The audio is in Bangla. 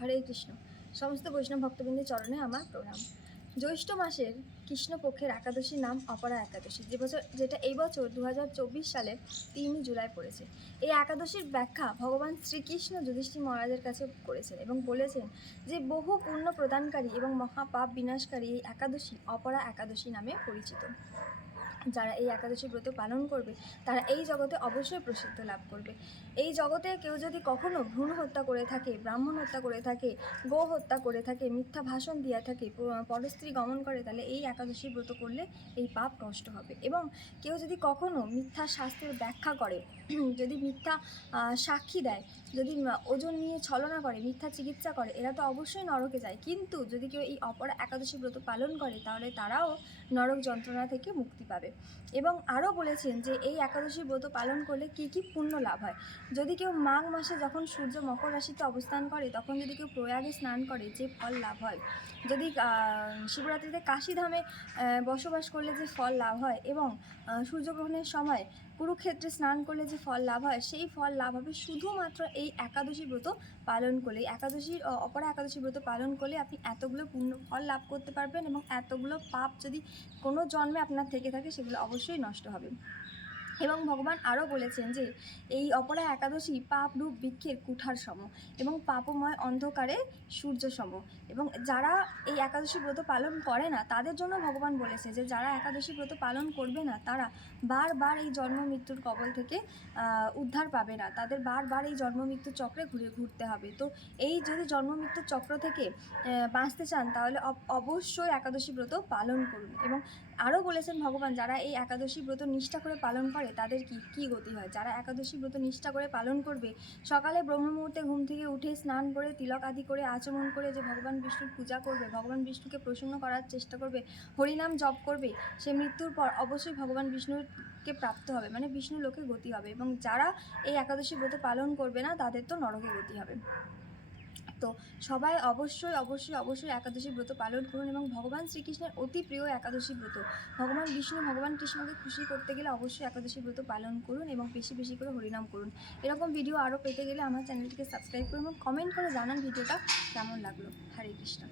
হরে কৃষ্ণ। সমস্ত বৈষ্ণব ভক্তবৃন্দের চরণে আমার প্রণাম। জ্যৈষ্ঠ মাসের কৃষ্ণপক্ষের একাদশীর নাম অপরা একাদশী, যেটা এই বছর 2024 সালে 3 জুলাই পড়েছে। এই একাদশীর ব্যাখ্যা ভগবান শ্রীকৃষ্ণ যুধিষ্ঠির মহারাজের কাছে করেছেন এবং বলেছেন যে বহু পুণ্য প্রদানকারী এবং মহাপাপ বিনাশকারী এই একাদশী অপরা একাদশী নামে পরিচিত। যারা এই একাদশী ব্রত পালন করবে তারা এই জগতে অবশ্যই প্রসিদ্ধ লাভ করবে। এই জগতে কেউ যদি কখনো ভ্রূণ হত্যা করে থাকে, ব্রাহ্মণ হত্যা করে থাকে, গো হত্যা করে থাকে, মিথ্যা ভাষণ দিয়ে থাকে, পরস্ত্রী গমন করে, তাহলে এই একাদশী ব্রত করলে এই পাপ নষ্ট হবে। এবং কেউ যদি কখনো মিথ্যা শাস্ত্রের ব্যাখ্যা করে, যদি মিথ্যা সাক্ষী দেয়, যদি ওজন নিয়ে ছলনা করে, মিথ্যা চিকিৎসা করে, এরা তো অবশ্যই নরকে যায়। কিন্তু যদি কেউ এই অপরা একাদশী ব্রত পালন করে তাহলে তারাও নরক যন্ত্রণা থেকে মুক্তি পাবে। এবং আরও বলেছেন যে এই একাদশী ব্রত পালন করলে কি কি পুণ্য লাভ হয়। যদি কেউ মাঘ মাসে যখন সূর্য মকর রাশিতে অবস্থান করে তখন যদি কেউ প্রয়াগে স্নান করে যে ফল লাভ হয়, যদি শিবরাত্রিতে কাশীধামে বসবাস করলে যে ফল লাভ হয়, এবং সূর্যগ্রহণের সময় কুরুক্ষেত্রে স্নান করলে যে ফল লাভ হয়, সেই ফল লাভ হবে শুধুমাত্র এই একাদশী ব্রত পালন করলে। একাদশীর অপরা একাদশী ব্রত পালন করলে আপনি এতগুলো পুণ্য ফল লাভ করতে পারবেন এবং এতগুলো পাপ যদি কোনো জন্মে আপনার থেকে থাকে সেগুলো অবশ্যই নষ্ট হবে। এবং ভগবান আরও বলেছেন যে এই অপরা একাদশী পাপ রূপ বৃক্ষের কুঠার সম এবং পাপময় অন্ধকারে সূর্য সম। এবং যারা এই একাদশী ব্রত পালন করে না তাদের জন্য ভগবান বলেছে যে যারা একাদশী ব্রত পালন করবে না তারা বারবার এই জন্ম মৃত্যুর কবল থেকে উদ্ধার পাবে না, তাদের বারবার এই জন্ম মৃত্যুর চক্রে ঘুরতে হবে। তো এই যদি জন্ম মৃত্যুর চক্র থেকে বাঁচতে চান তাহলে অবশ্যই একাদশী ব্রত পালন করুন। এবং আরও বলেছেন ভগবান যারা এই একাদশী ব্রত নিষ্ঠা করে পালন করে তাদের কি গতি হয়। যারা একাদশী ব্রত নিষ্ঠা করে পালন করবে, সকালে ব্রহ্ম মুহূর্তে ঘুম থেকে উঠে স্নান করে তিলক আদি করে আচমন করে যে ভগবান বিষ্ণুর পূজা করবে, ভগবান বিষ্ণুকে প্রসন্ন করার চেষ্টা করবে, হরিনাম জপ করবে, সে মৃত্যুর পর অবশ্যই ভগবান বিষ্ণুকে প্রাপ্ত হবে, মানে বিষ্ণু লোকে গতি হবে। এবং যারা এই একাদশী ব্রত পালন করবে না তাদের তো নরকে গতি হবে। তো সবাই অবশ্যই অবশ্যই অবশ্যই একাদশী ব্রত পালন করুন। এবং ভগবান শ্রীকৃষ্ণের অতি প্রিয় একাদশী ব্রত, ভগবান বিষ্ণু ভগবান কৃষ্ণকে খুশি করতে গেলে অবশ্যই একাদশী ব্রত পালন করুন এবং বেশি বেশি করে হরিনাম করুন। এরকম ভিডিও আরও পেতে গেলে আমার চ্যানেলটিকে সাবস্ক্রাইব করুন এবং কমেন্ট করে জানান ভিডিওটা কেমন লাগলো। হরে কৃষ্ণ।